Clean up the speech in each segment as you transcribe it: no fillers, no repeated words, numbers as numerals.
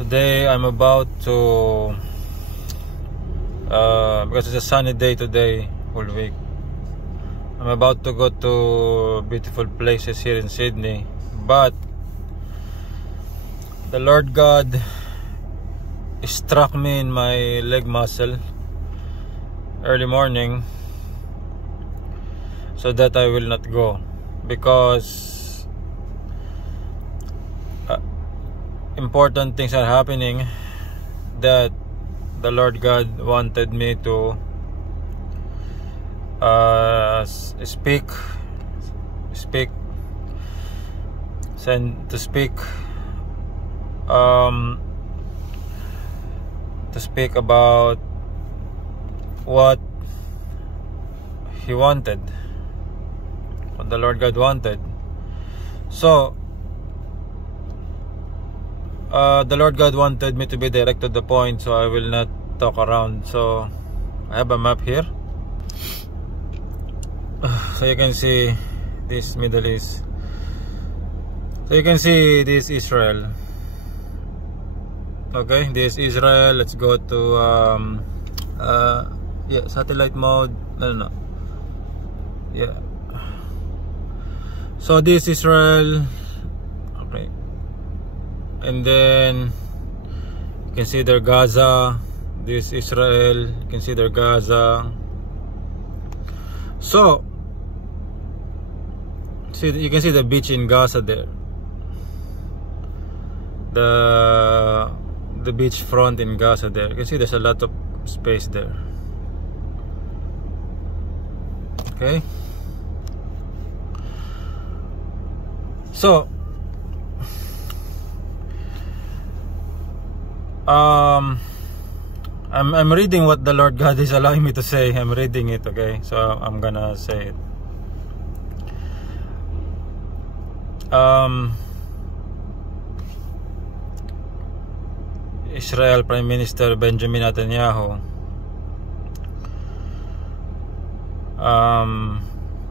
Today I'm about to because it's a sunny day today, whole week. I'm about to go to beautiful places here in Sydney, but the Lord God struck me in my leg muscle early morning, so that I will not go, because important things are happening that the Lord God wanted me to speak about what He wanted, what the Lord God wanted. So the Lord God wanted me to be direct to the point, so I will not talk around. So I have a map here, so you can see this Middle East. So you can see this Israel. Okay, this Israel. Let's go to yeah, satellite mode. No. Yeah. So this Israel. Okay. And then you can see there Gaza. This Israel. You can see there Gaza. So see, you can see the beach in Gaza there. The beach front in Gaza there. You can see there's a lot of space there. Okay. So I'm reading what the Lord God is allowing me to say. I'm reading it, okay? So I'm gonna say it. Israel Prime Minister Benjamin Netanyahu,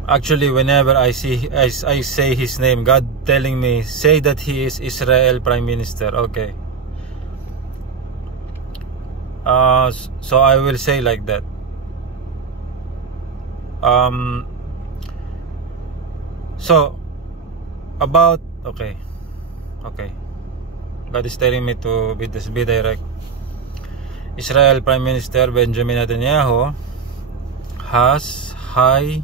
actually whenever I say his name, God telling me, say that he is Israel Prime Minister. Okay. So I will say like that. So about okay. God is telling me to be direct. Israel Prime Minister Benjamin Netanyahu has high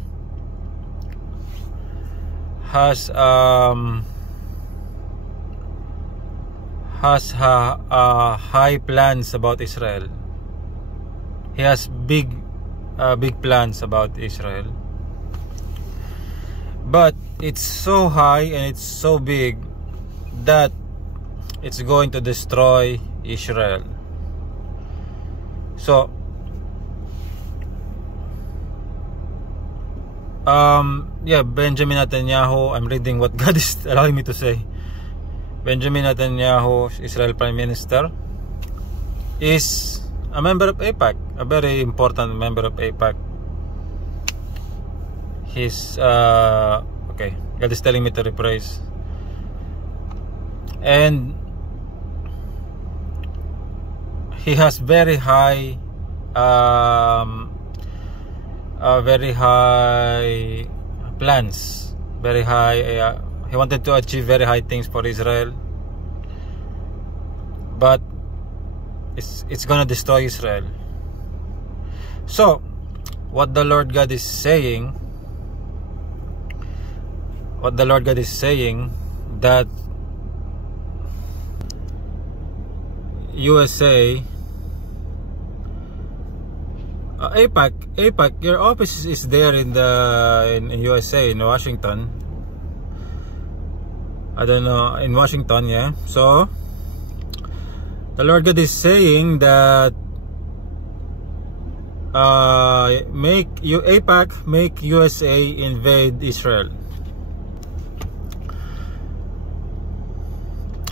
plans about Israel. He has big plans about Israel, but it's so high and it's so big that it's going to destroy Israel. So yeah, Benjamin Netanyahu, I'm reading what God is allowing me to say. Benjamin Netanyahu, Israel Prime Minister, is a member of AIPAC, a very important member of AIPAC. He's okay, God is telling me to rephrase. And he has very high plans, very high. He wanted to achieve very high things for Israel, but it's gonna destroy Israel. So what the Lord God is saying, that USA, AIPAC, your office is there in USA, in Washington. I don't know, in Washington, yeah. So the Lord God is saying that AIPAC make USA invade Israel.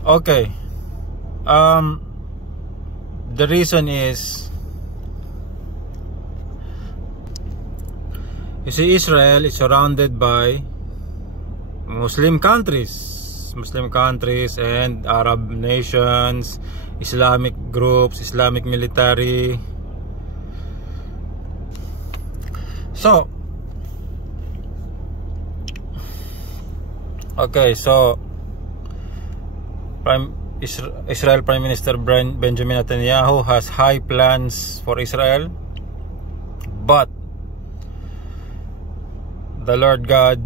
Okay. The reason is, you see, Israel is surrounded by Muslim countries and Arab nations, Islamic groups, Islamic military. So okay, so Israel Prime Minister Benjamin Netanyahu has high plans for Israel, but the Lord God,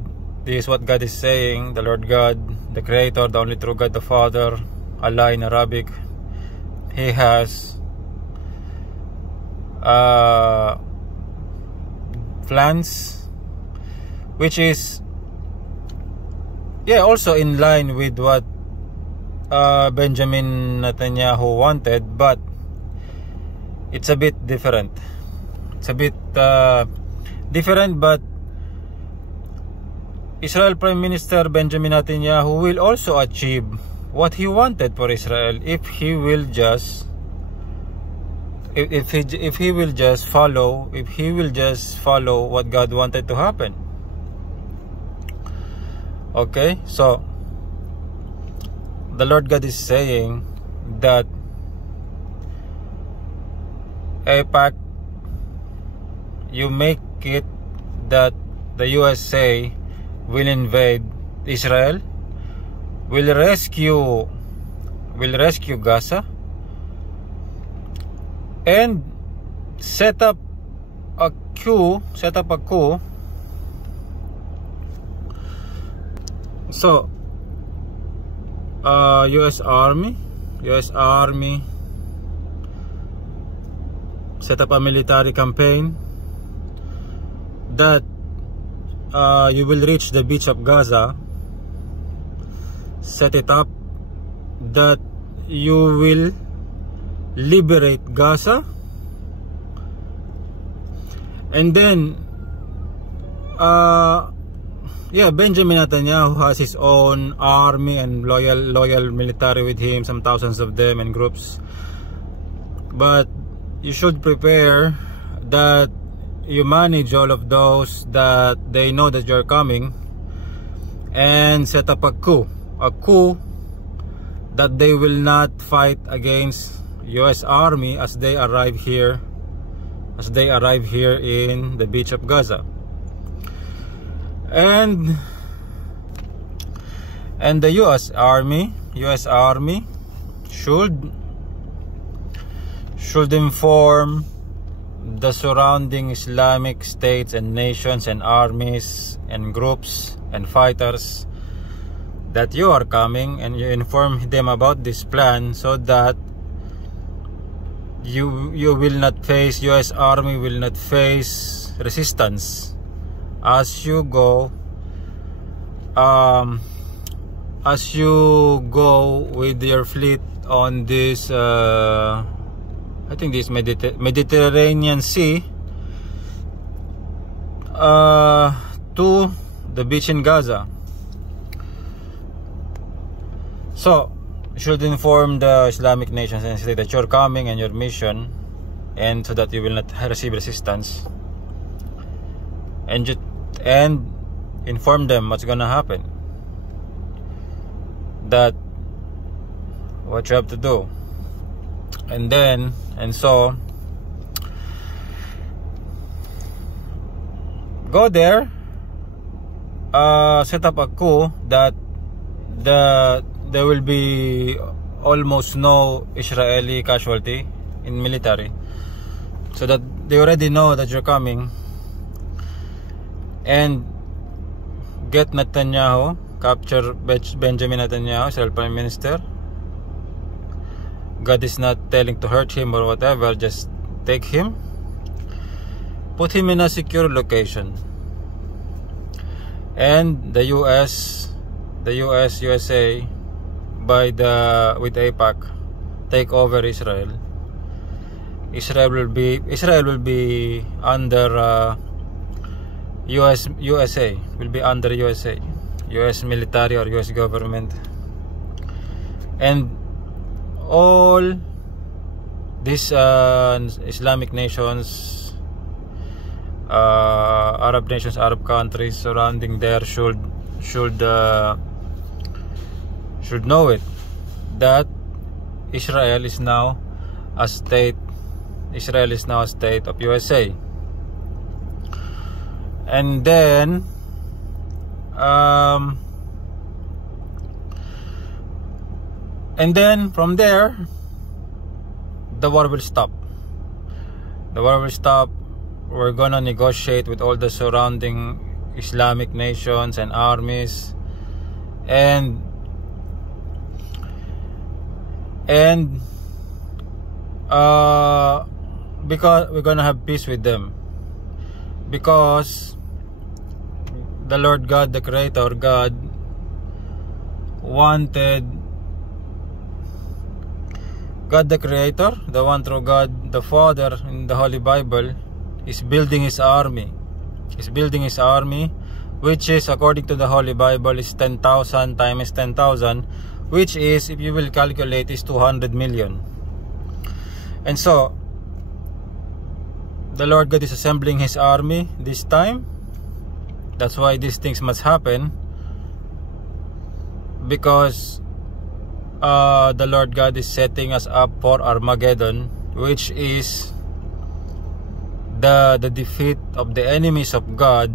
this is what God is saying, the Lord God, the Creator, the only true God, the Father, Allah in Arabic, He has plans which is also in line with what Benjamin Netanyahu wanted, but it's a bit different. It's a bit different, but Israel Prime Minister Benjamin Netanyahu will also achieve what he wanted for Israel if he will just follow what God wanted to happen. Okay, so the Lord God is saying that AIPAC, you make it that the USA will invade Israel, will rescue Gaza, and set up a coup. So US Army set up a military campaign that you will reach the beach of Gaza, set it up that you will liberate Gaza, and then Benjamin Netanyahu has his own army and loyal military with him, some thousands of them and groups, but you should prepare that you manage all of those, that they know that you're coming, and set up a coup that they will not fight against US Army as they arrive here in the beach of Gaza. And the US Army should inform the surrounding Islamic states and nations and armies and groups and fighters that you are coming, and you inform them about this plan, so that you will not face, US Army will not face resistance as you go with your fleet on this I think this Mediterranean Sea to the beach in Gaza. So you should inform the Islamic nations and say that you're coming and your mission, and so that you will not receive resistance, and inform them what's gonna happen, that what you have to do, and so go there, set up a coup that there will be almost no Israeli casualty in military, so that they already know that you're coming, and get Netanyahu, capture Benjamin Netanyahu, Israel Prime Minister. God is not telling to hurt him or whatever, just take him, put him in a secure location, and the USA with AIPAC take over Israel. Israel will be under USA will be under US military or US government, and all these Islamic nations, Arab nations, Arab countries surrounding there should know it, that Israel is now a state. Israel is now a state of USA. And then from there, the war will stop. The war will stop. We're gonna negotiate with all the surrounding Islamic nations and armies, and because we're gonna have peace with them, because the Lord God, the Creator God, wanted God the Creator, the one true God, the Father in the Holy Bible, is building His army. He's building His army, which is, according to the Holy Bible, is 10,000 times 10,000, which is, if you will calculate, is 200 million. And so, the Lord God is assembling His army this time. That's why these things must happen, because the Lord God is setting us up for Armageddon, which is the defeat of the enemies of God.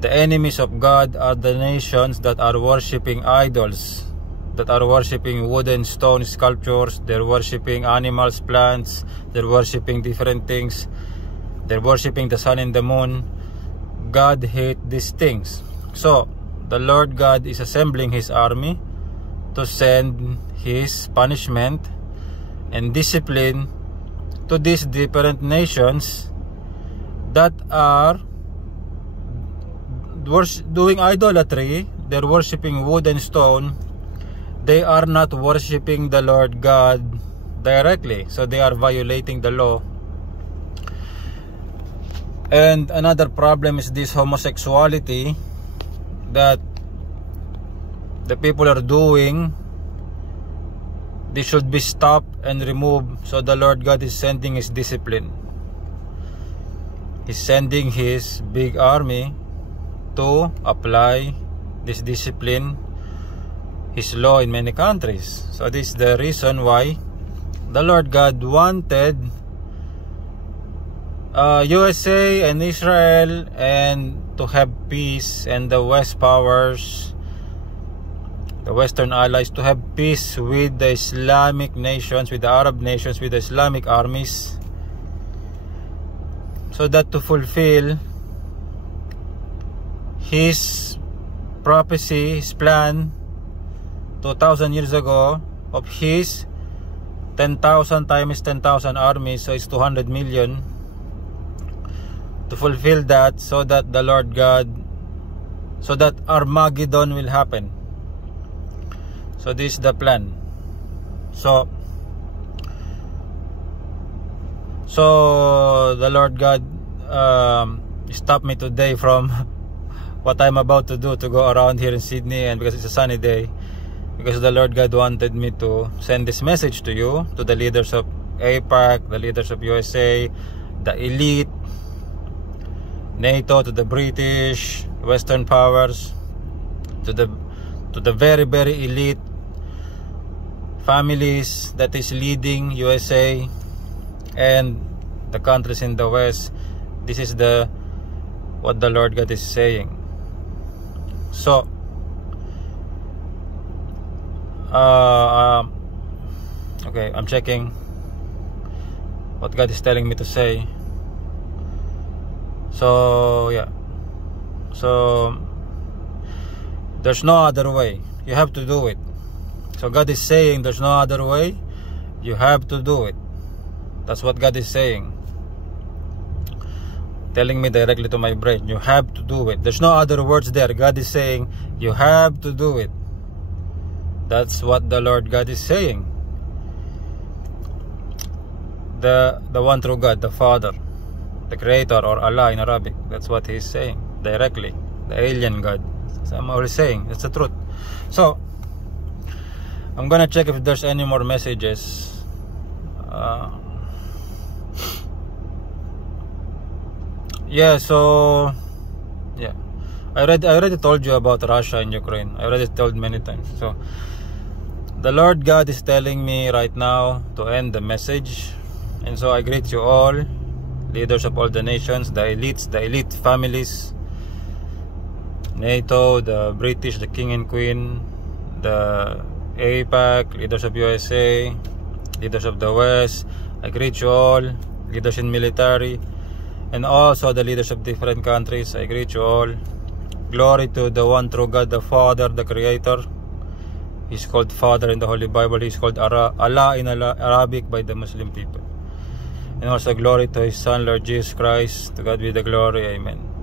The enemies of God are the nations that are worshipping idols, that are worshipping wooden stone sculptures. They're worshipping animals, plants. They're worshipping different things. They're worshipping the sun and the moon. God hates these things. So the Lord God is assembling His army to send His punishment and discipline to these different nations that are doing idolatry. They're worshipping wood and stone. They are not worshipping the Lord God directly, so they are violating the law. And another problem is this homosexuality that the people are doing. This should be stopped and removed. So the Lord God is sending His discipline. He's sending His big army to apply this discipline, His law, in many countries. So this is the reason why the Lord God wanted USA and Israel and to have peace, and the West powers, the Western allies, to have peace with the Islamic nations, with the Arab nations, with the Islamic armies, so that to fulfill His prophecy, His plan 2,000 years ago of His 10,000 times 10,000 armies, so it's 200 million, to fulfill that, so that the Lord God, so that Armageddon will happen. So this is the plan. So the Lord God stopped me today from what I'm about to do, to go around here in Sydney, and because it's a sunny day, because the Lord God wanted me to send this message to you, to the leaders of AIPAC, the leaders of USA, the elite, NATO, to the British, Western powers, to the very, very elite families that is leading USA and the countries in the West. This is what the Lord God is saying. So okay, I'm checking what God is telling me to say. So yeah, so there's no other way. You have to do it. So God is saying there's no other way. You have to do it. That's what God is saying, telling me directly to my brain. You have to do it. There's no other words there. God is saying you have to do it. That's what the Lord God is saying. The one true God, the Father, the Creator, or Allah in Arabic. That's what He is saying directly. The alien God. So I'm already saying it's the truth. So I'm gonna check if there's any more messages. Yeah, so yeah, I already told you about Russia and Ukraine. I already told many times. So The Lord God is telling me right now to end the message. And so I greet you all, leaders of all the nations, the elites, the elite families, NATO, the British, the King and Queen, the APAC, leaders of USA, leaders of the West. I greet you all, leaders in military, and also the leaders of different countries. I greet you all. Glory to the one true God, the Father, the Creator. He's called Father in the Holy Bible. He's called Allah in Arabic by the Muslim people. And also glory to His Son, Lord Jesus Christ. To God be the glory. Amen.